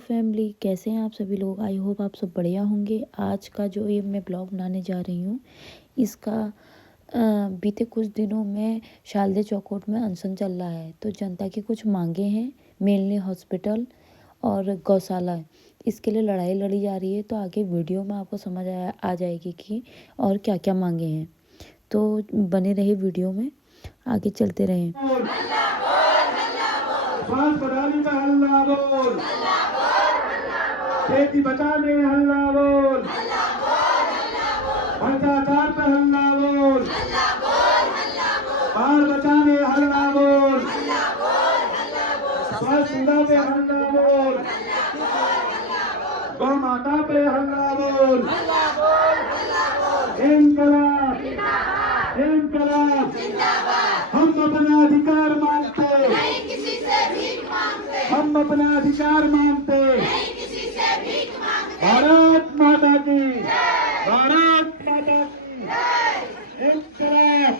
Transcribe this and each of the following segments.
Family, कैसे हैं आप सभी लोग। आई होप आप सब बढ़िया होंगे। आज का जो ये मैं ब्लॉग बनाने जा रही हूँ इसका बीते कुछ दिनों में शालदे चौकोट में अनशन चल रहा है। तो जनता की कुछ मांगे हैं, मेनली हॉस्पिटल और गौशाला, इसके लिए लड़ाई लड़ी जा रही है। तो आगे वीडियो में आपको समझ आ जाएगी कि और क्या क्या मांगे हैं। तो बने रहे वीडियो में, आगे चलते रहें। खेती बचाने हल्ला बोल, भ्रष्टाचार पे हल्ला बोल, बाढ़ बचाने हल्ला बोल, स्वास्थ्य सुविधा पे हल्ला बोल, गौ माता पे हल्ला बोल, इनकलाब इनकलाब। हम अपना अधिकार मांगते, नहीं किसी से भीख मांगते, हम अपना अधिकार मांगते। नहीं किसी से भीख मांगते। भारत माता की, भारत माता की इनकलाब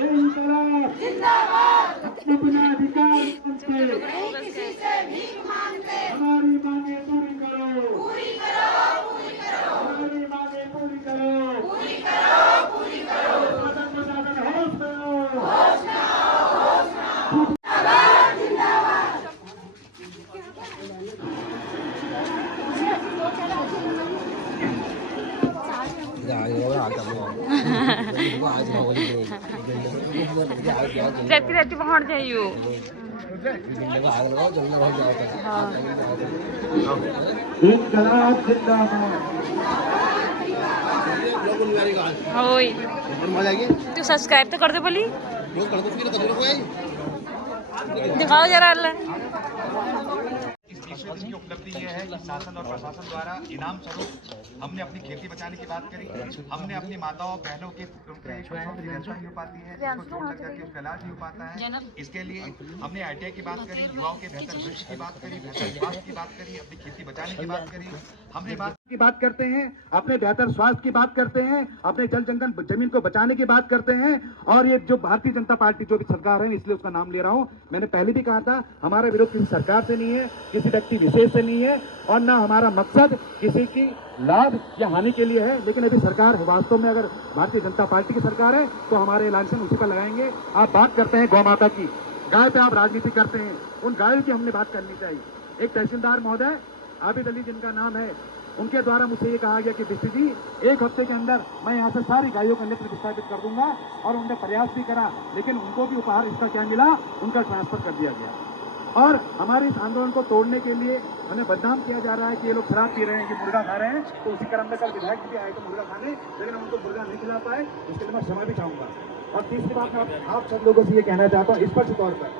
इनकलाब। जिंदाबाद। हम अपना अधिकार मांगते, नहीं किसी से भीख मांगते। हमारी मांगे पूरी करो, पूरी करो, पूरी करो, हमारी मांगे पूरी करो, पूरी करो, पूरी करो। सदन में जाकर होश में हो। होश में आओ, होश में आओ। जिंदाबाद, जिंदाबाद। रहती रहती पहुंच जाइयो। इनकलाब जिंदाबाद। होय तू सब्सक्राइब तो कर दे बोली, दिखाओ जरा अल्लाह। इस फीसदी की उपलब्धि यह है कि शासन और प्रशासन द्वारा इनाम स्वरूप हमने अपनी खेती बचाने की बात करी, हमने अपनी माताओं बहनों के नहीं हो पाती है, जिसको चोट लग जाती है उसका इलाज नहीं हो पाता है। इसके लिए हमने ITI की बात करी, युवाओं के बेहतर भविष्य की बात करी, बेहतर स्वास्थ्य की बात करी, अपनी खेती बचाने की बात करी। हमने बात करते हैं, अपने बेहतर स्वास्थ्य की बात करते हैं, अपने जल जंगल जमीन को बचाने की बात करते हैं। और ये जो भारतीय जनता पार्टी जो भी सरकार है, इसलिए उसका नाम ले रहा हूं। मैंने पहले भी कहा था, हमारा विरोध किसी सरकार से नहीं है, किसी व्यक्ति विशेष से नहीं है, और ना हमारा मकसद किसी की लाभ या हानि के लिए है। लेकिन अभी सरकार वास्तव में अगर भारतीय जनता पार्टी की सरकार है तो हमारे लांछन उसी पर लगाएंगे। आप बात करते हैं गौ माता की, गाय पे आप राजनीति करते हैं, उन गायों की हमने बात करनी चाहिए। एक तहसीलदार महोदय आबिद अली जिनका नाम है, उनके द्वारा मुझे ये कहा गया कि बिस्ती जी, एक हफ्ते के अंदर मैं यहाँ से सारी गायों का लिस्ट विस्थापित कर दूंगा। और उन्होंने प्रयास भी करा, लेकिन उनको भी उपहार इसका क्या मिला, उनका ट्रांसफर कर दिया गया। और हमारे इस आंदोलन को तोड़ने के लिए हमें बदनाम किया जा रहा है कि ये लोग शराब पी रहे हैं, कि मुर्गा खा रहे हैं। तो उसी क्रम में कल विधायक भी आए तो मुर्गा खाने, लेकिन हम उनको मुर्गा नहीं खिला पाए, इसके लिए मैं क्षमा भी चाहूंगा। और तीसरी बात मैं आप सब लोगों से ये कहना चाहता हूँ स्पष्ट तौर पर,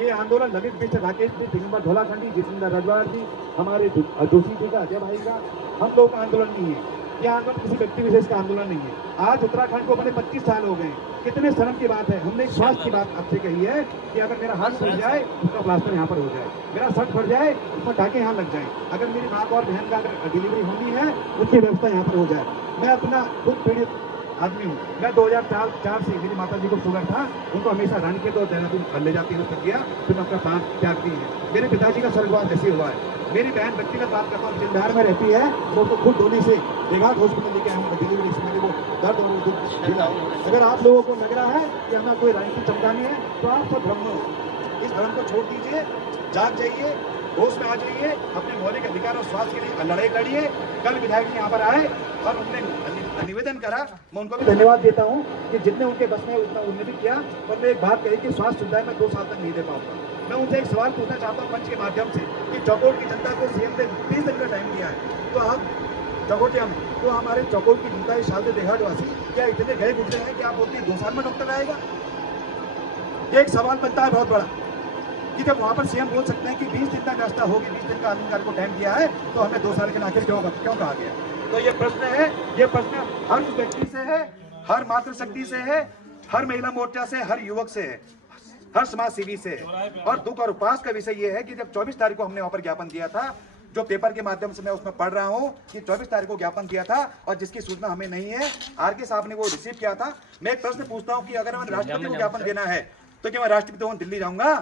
ये आंदोलन ललित बिष्ट, राकेश जी, दिगंबर धोलाखंडी, जितेंद्र रजवाड़ जी, हमारे जोशी जी का, अजय भाई का, हम लोग का आंदोलन नहीं है। यह आंदोलन किसी व्यक्ति विशेष का आंदोलन नहीं है। आज उत्तराखंड को बने 25 साल हो गए। कितने शर्म की बात है। हमने एक स्वास्थ्य की बात आपसे कही है कि अगर मेरा हाथ फट जाए उसका प्लास्टर यहाँ पर हो जाए, मेरा शर्ट फट जाए उसमें टाके यहाँ लग जाए, अगर मेरी माँ और बहन का अगर डिलीवरी होनी है उसकी व्यवस्था यहाँ पर हो जाए। मैं अपना खुद पीड़ित आदमी हूँ। मैं 2004 से, मेरी माता जी को शुगर था, उनको हमेशा रानीखेत और देहरादून ले जाती है, किया, फिर मैं अपना प्राण त्याग दी है। मेरे पिताजी का स्वर्गवास ऐसे हुआ है। मेरी बहन व्यक्तिगत बात करता हूँ, जिंदार में रहती है, तो उसको खुद डोली से देघाट हॉस्पिटल लेके आया हूँ डिलीवरी से। मेरे वो दर्द और दुख। अगर आप लोगों को लग रहा है कि हमें कोई राजनीति चमकानी है तो आप सब भ्रम हो। इस भ्रम को छोड़ दीजिए, जाग जाइए, होश में आ जाइए, अपने मौलिक अधिकार और स्वास्थ्य के लिए लड़ाई लड़िए। कल विधायक यहाँ पर आए और उन्होंने निवेदन करा, मैं उनको भी धन्यवाद देता हूँ कि जितने उनके बस में उतना उन्होंने भी किया। और मैं एक बात कही कि स्वास्थ्य सुविधाएं मैं 2 साल तक नहीं दे पाऊंगा। मैं उनसे एक सवाल पूछना चाहता हूँ मंच के माध्यम से कि चौकोट की जनता को सीएम ने 30 दिन का टाइम दिया है, तो आप चौकोटिया में, तो हमारे चौकोट की जनता, शालदे देहातवासी क्या इतने गए गुजरे हैं कि आप बोलते हैं 2 साल में डॉक्टर आएगा? एक सवाल बनता है बहुत बड़ा कि जब वहाँ पर सीएम बोल सकते हैं कि 20 दिन तक व्यवस्था होगी, 20 दिन का अधिकारी को टाइम दिया है, तो हमें 2 साल के आखिर क्यों कहा गया? तो ये प्रश्न है, ये प्रश्न हर व्यक्ति से है, हर मातृशक्ति से है, हर महिला मोर्चा से, हर युवक से है, हर समाज सेवी से है। और दुख और उपवास का विषय ये है कि जब 24 तारीख को हमने वहाँ पर ज्ञापन दिया था, जो पेपर के माध्यम से मैं उसमें पढ़ रहा हूँ कि 24 तारीख को ज्ञापन दिया था और जिसकी सूचना हमें नहीं है, आरके साहब ने वो रिसीव किया था। मैं एक प्रश्न पूछता हूँ कि अगर मैं राष्ट्रपति को ज्ञापन देना है तो क्या मैं राष्ट्रपति भवन दिल्ली जाऊंगा?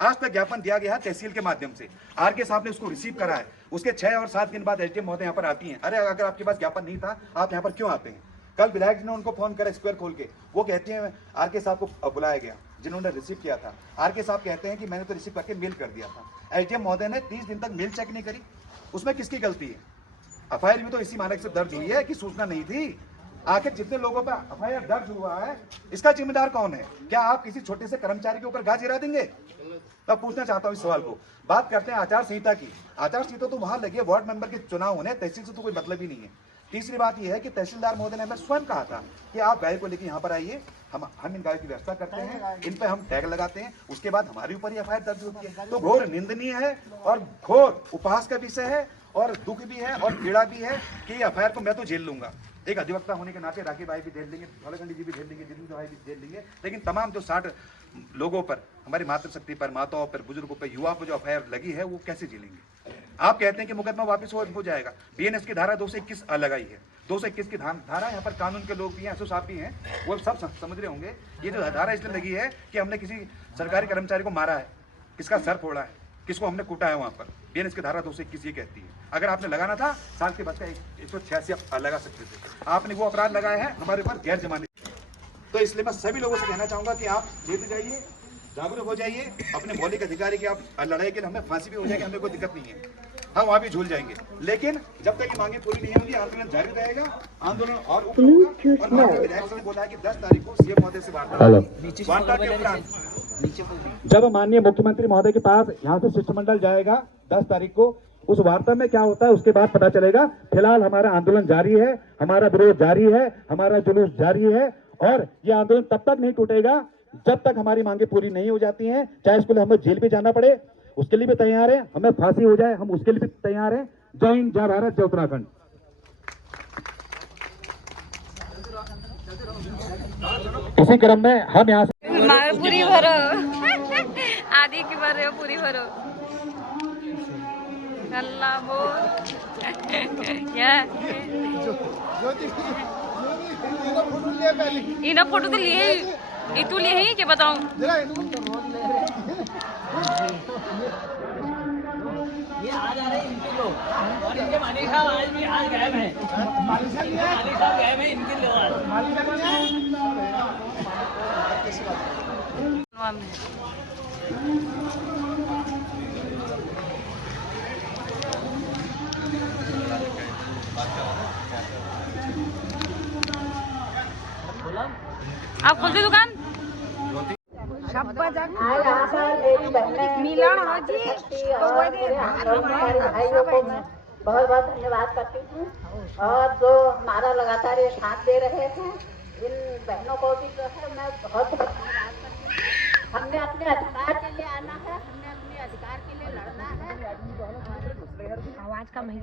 आज तक ज्ञापन दिया गया है तहसील के माध्यम से, आरके साहब ने उसको रिसीव करा है, उसके 6 और 7 दिन बाद एसडीएम महोदय यहाँ पर आती हैं। अरे अगर आपके पास ज्ञापन नहीं था आप यहाँ पर क्यों आते हैं? कल विधायक जी ने उनको फोन करा स्क्वायर खोल के, वो कहते हैं आरके साहब को बुलाया गया जिन्होंने रिसीव किया था। आरके साहब कहते हैं कि मैंने तो रिसीव करके मेल कर दिया था। एसडीएम महोदय ने 30 दिन तक मेल चेक नहीं करी, उसमें किसकी गलती है? एफआईआर भी तो इसी मानक से दर्ज हुई है कि सूचना नहीं थी। आखिर जितने लोगों पर एफआईआर दर्ज हुआ है इसका जिम्मेदार कौन है? क्या आप किसी छोटे से कर्मचारी के ऊपर गाज गिरा देंगे? तब पूछना चाहता हूं इस सवाल को। बात करते हैं आचार संहिता की। आचार संहिता तो वहां लगी है, वार्ड मेंबर के चुनाव होने, तहसील से तो कोई मतलब ही नहीं है। तीसरी बात यह है कि तहसीलदार महोदय ने हमें स्वयं कहा था कि आप गाय को लेकर यहाँ पर आइए, हम इन गायों की व्यवस्था करते हैं, इन पर हम टैग लगाते हैं, उसके बाद हमारे ऊपर ही एफआईआर दर्ज होती है। तो घोर निंदनीय है और घोर उपहास का विषय है और दुख भी है और पीड़ा भी है कि एफआईआर को मैं तो झेल लूंगा। एक अधिवक्ता होने के नाते राखी भाई भी झेल देंगे, धौलाखंडी जी भी झेल देंगे, जितेंद्र भाई भी झेल देंगे, लेकिन तमाम जो 60 लोगों पर, हमारी मातृशक्ति पर, माताओं पर, बुजुर्गों पर, युवा पर जो एफआईआर लगी है वो कैसे झेलेंगे? आप कहते हैं कि मुकदमा वापस हो जाएगा। बीएनएस की धारा 221 लगाई है, 221 की धारा, यहाँ पर कानून के लोग भी हैं, एसओ साहब भी हैं, वो सब समझ रहे होंगे। ये जो धारा इसलिए लगी है कि हमने किसी सरकारी कर्मचारी को मारा है, किसका सर फोड़ा है, किसको हमने कूटा है वहाँ पर। बीएनएस की धारा 221 ये कहती है अगर आपने लगाना था साल के बाद का 186 आप लगा सकते थे, आपने वो अपराध लगाया है हमारे ऊपर गैर जमानती। तो इसलिए मैं सभी लोगों से कहना चाहूंगा कि आप लेते जाइए, जागरूक हो जाइए अपने मौलिक अधिकारी की। आप लड़ाई के लिए हमें फांसी भी हो जाएगी, हमें कोई दिक्कत नहीं है, हम वहाँ भी झूल जाएंगे, लेकिन जब तक ये मांगे पूरी नहीं होंगी आंदोलन जारी रहेगा। आंदोलन और ऊपर होगा। और विधायक ने बोला है कि 10 तारीख को सीएम महोदय से वार्ता के उपरांत जब माननीय मुख्यमंत्री महोदय के पास यहाँ से शिष्टमंडल जाएगा 10 तारीख को, उस वार्ता में क्या होता है उसके बाद पता चलेगा। फिलहाल हमारा आंदोलन जारी है, हमारा विरोध जारी है, हमारा जुलूस जारी है और ये आंदोलन तब तक नहीं टूटेगा जब तक हमारी मांगे पूरी नहीं हो जाती हैं। चाहे इसके लिए हमें जेल भी जाना पड़े, उसके लिए भी तैयार है, हमें फांसी हो जाए हम उसके लिए भी तैयार है। जय हिंद, जय भारत, जय उत्तराखंड। इसी क्रम में हम यहाँ से पूरी भरो आदि की भरो पूरी भरो गल्ला बोल इना फोटो तो लिए इतू लिए ही क्या बताऊं। ये आज आ रहे हैं इनके लोग और इनके मालिक साहब आज भी आज गायब हैं। मालिक साहब गायब हैं, इनके लोग आप खोलते दुकान मिलन हो जी तो भाइयों को मैं बहुत बहुत धन्यवाद करती हूँ और जो हमारा लगातार ये साथ दे रहे हैं इन बहनों को भी जो है मैं बहुत बहुत धन्यवाद करती हूँ। हमने अपने अधिकार के लिए आना है, हमने अपने अधिकार के लिए लड़ना है। आवाज कम है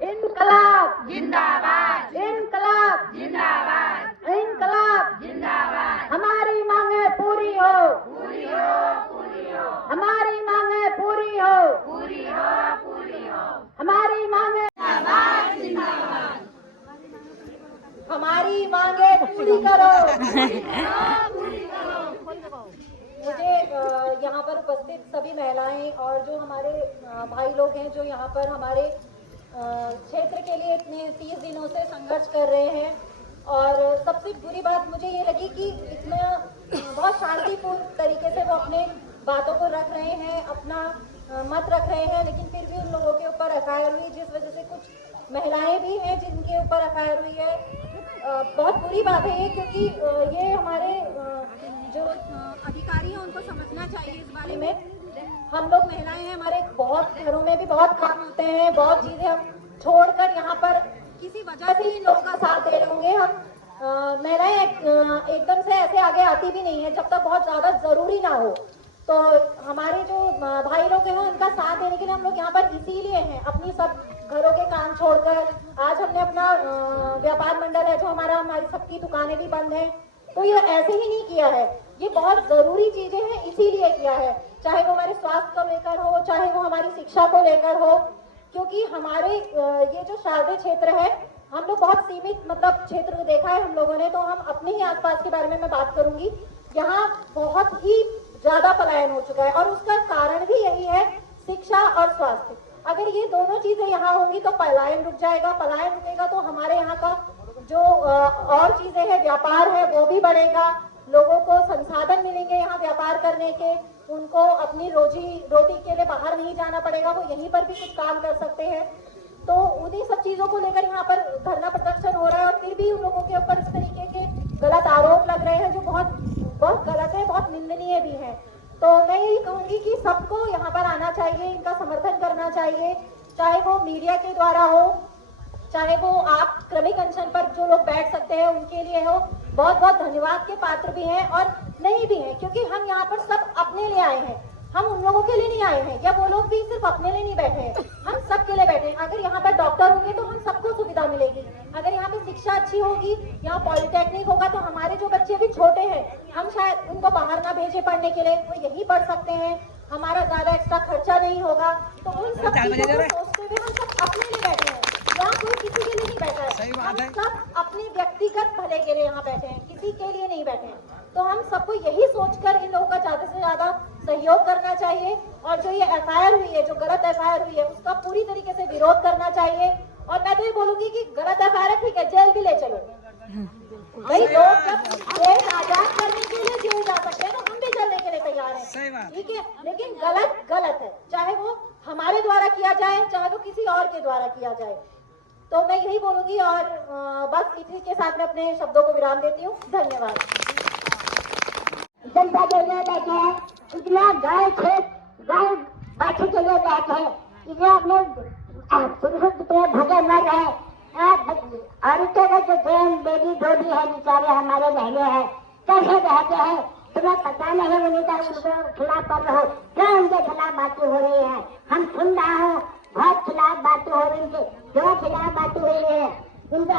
इनकलाब जिंदाबाद, इनकलाब जिंदाबाद, इनकलाब जिंदाबाद। हमारी मांगे पूरी हो, पूरी हो, पूरी हो। हमारी मांगे पूरी हो, पूरी हो, पूरी हो। हमारी मांगे जिंदाबाद, जिंदाबाद। हमारी मांगे पूरी करो, पूरी करो। मुझे यहाँ पर उपस्थित सभी महिलाएं और जो हमारे भाई लोग हैं जो यहाँ पर हमारे क्षेत्र के लिए इतने 30 दिनों से संघर्ष कर रहे हैं और सबसे बुरी बात मुझे ये लगी कि इतना बहुत शांतिपूर्ण तरीके से वो अपने बातों को रख रहे हैं, अपना मत रख रहे हैं, लेकिन फिर भी उन लोगों के ऊपर एफआईआर हुई जिस वजह से कुछ महिलाएं भी हैं जिनके ऊपर एफआईआर हुई है। बहुत बुरी बात है ये, क्योंकि ये हमारे जो अधिकारी हैं उनको समझना चाहिए इस बारे में। हम लोग महिलाएं हैं, हमारे बहुत घरों में भी बहुत काम होते हैं, बहुत चीजें हम छोड़कर यहाँ पर किसी वजह से ही लोगों का साथ दे रहे होंगे। हम महिलाएं एकदम से ऐसे आगे आती भी नहीं है जब तक बहुत ज्यादा जरूरी ना हो। तो हमारे जो भाई लोग हैं उनका साथ देने के लिए हम लोग यहाँ पर इसीलिए हैं, अपनी सब घरों के काम छोड़कर। आज हमने अपना व्यापार मंडल है जो हमारी सबकी दुकानें भी बंद हैं, तो ये ऐसे ही नहीं किया है, ये बहुत जरूरी चीजें हैं इसीलिए किया है। चाहे वो हमारे स्वास्थ्य को लेकर हो, चाहे वो हमारी शिक्षा को लेकर हो, क्योंकि हमारे ये जो शारदे क्षेत्र है हम लोग बहुत सीमित मतलब क्षेत्र को देखा है हम लोगों ने, तो हम अपने ही आसपास के बारे में मैं बात करूंगी। यहाँ बहुत ही ज्यादा पलायन हो चुका है और उसका कारण भी यही है, शिक्षा और स्वास्थ्य। अगर ये दोनों चीजें यहाँ होंगी तो पलायन रुक जाएगा, पलायन रुकेगा तो हमारे यहाँ का जो और चीजें हैं, व्यापार है, वो भी बढ़ेगा, लोगों को संसाधन मिलेंगे यहाँ व्यापार करने के, उनको अपनी रोजी रोटी के लिए बाहर नहीं जाना पड़ेगा, वो यहीं पर भी कुछ काम कर सकते हैं। तो उन्हीं सब चीजों को लेकर यहाँ पर धरना प्रदर्शन हो रहा है और फिर भी उन लोगों के ऊपर इस तरीके के गलत आरोप लग रहे हैं जो बहुत बहुत गलत है, बहुत निंदनीय भी है। तो मैं यही कहूंगी कि सबको यहाँ पर आना चाहिए, इनका समर्थन करना चाहिए, चाहे वो मीडिया के द्वारा हो, चाहे वो आप क्रमिक अनशन पर जो लोग बैठ सकते हैं उनके लिए हो। बहुत बहुत धन्यवाद के पात्र भी हैं और नहीं भी हैं, क्योंकि हम यहाँ पर सब अपने लिए आए हैं, हम उन लोगों के लिए नहीं आए हैं, या वो लोग भी सिर्फ अपने लिए नहीं बैठे हैं, हम सबके लिए बैठे हैं। अगर यहाँ पर डॉक्टर होंगे तो हम सबको सुविधा मिलेगी, अगर यहाँ पे शिक्षा अच्छी होगी, यहाँ पॉलिटेक्निक होगा तो हमारे जो बच्चे अभी छोटे हैं हम शायद उनको बाहर ना भेजे पढ़ने के लिए, वो यहीं पढ़ सकते हैं, हमारा ज्यादा एक्स्ट्रा खर्चा नहीं होगा। तो उन सब चीजों को सोचते हुए हम सब अपने लिए बैठे हैं, यहाँ कोई किसी के लिए नहीं बैठा है, हम सब अपने व्यक्तिगत भले के लिए यहाँ बैठे हैं, किसी के लिए नहीं बैठे हैं। तो हम सबको यही सोचकर इन लोगों का ज्यादा से ज्यादा सहयोग करना चाहिए और जो ये एफआईआर हुई है, जो गलत एफआईआर हुई है, उसका पूरी तरीके से विरोध करना चाहिए। और मैं तो ये बोलूंगी कि गलत एफआईआर ठीक है, जेल भी ले चलो भाई, लोग जब देश आजाद करने के लिए जेल जा सकते हैं तो हम भी चलने के लिए तैयार हैं, ठीक है, लेकिन गलत गलत है, चाहे वो हमारे द्वारा किया जाए चाहे वो किसी और के द्वारा किया जाए। तो मैं यही बोलूंगी और बस इसी के साथ मैं अपने शब्दों को विराम देती हूँ। धन्यवाद। जनता जगह बैठे हैं, इतना गाय खेत गाय बाछी जगह बैठे हैं, इतना अपने पुरुषों की तरह भूखे मर रहे हैं। औरतों का जो ट्रेन बेबी धोबी है, बेचारे हमारे बहने हैं, कैसे रहते हैं तुम्हें पता नहीं, उन्हीं का उनको खिलाफ कर रहे हो, क्या उनके खिलाफ बातें हो रही है, हम सुन रहा हूँ बहुत खिलाफ बातें हो रही है, जो खिलाफ बातें हो रही है उनका